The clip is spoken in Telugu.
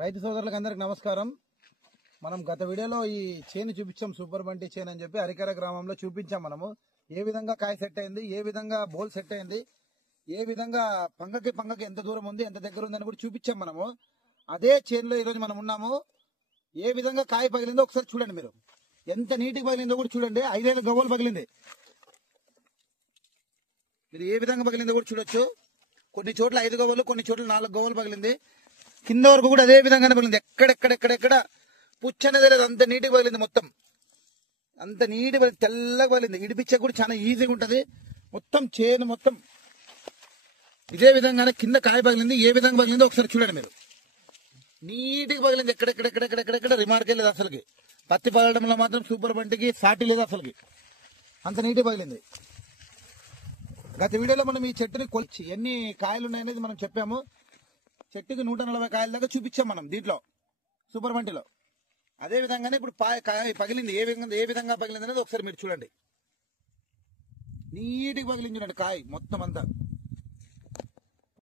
రైతు సోదరులకు అందరికి నమస్కారం. మనం గత వీడియోలో ఈ చేను చూపించాం, సూపర్ బంటి చేను అని చెప్పి హరికర గ్రామంలో చూపించాం. మనము ఏ విధంగా కాయ సెట్ అయింది, ఏ విధంగా బోల్ సెట్ అయింది, ఏ విధంగా పంగకి ఎంత దూరం ఉంది, ఎంత దగ్గర ఉంది అని కూడా చూపించాం మనము. అదే చేనులో ఈరోజు మనం ఉన్నాము. ఏ విధంగా కాయ పగిలిందో ఒకసారి చూడండి. మీరు ఎంత నీటికి పగిలిందో కూడా చూడండి. 5 గవ్వలు పగిలింది. మీరు ఏ విధంగా పగిలిందో కూడా చూడొచ్చు. కొన్ని చోట్ల 5 గవ్వలు, కొన్ని చోట్ల 4 గవ్వలు పగిలింది. కింద వరకు కూడా అదే విధంగానే పగిలింది. ఎక్కడెక్కడ పుచ్చ అనేది లేదు, అంత నీటికి పగిలింది. మొత్తం అంత నీటి పగిలింది, తెల్లగా పగిలింది. ఇడిపించే కూడా చాలా ఈజీగా ఉంటది. మొత్తం చేను మొత్తం ఇదే విధంగానే కింద కాయ పగిలింది. ఏ విధంగా పగిలిందో ఒకసారి చూడండి. మీరు నీటికి పగిలింది. ఎక్కడెక్కడ రిమార్కే లేదు అసలుకి. పత్తి పగలడంలో మాత్రం సూపర్ బంటికి సాటి లేదు అసలుకి. అంత నీటికి పగిలింది. గత వీడియోలో మనం ఈ చెట్టుని కొలిచి ఎన్ని కాయలు ఉన్నాయనేది మనం చెప్పాము. చెట్టుకి 140 కాయల దాకా చూపించాం మనం దీంట్లో సూపర్ బంటిలో. అదే విధంగానే ఇప్పుడు కాయ పగిలింది. ఏ విధంగా పగిలింది అనేది ఒకసారి మీరు చూడండి. నీటికి పగిలింది చూడండి కాయ మొత్తం అంతా.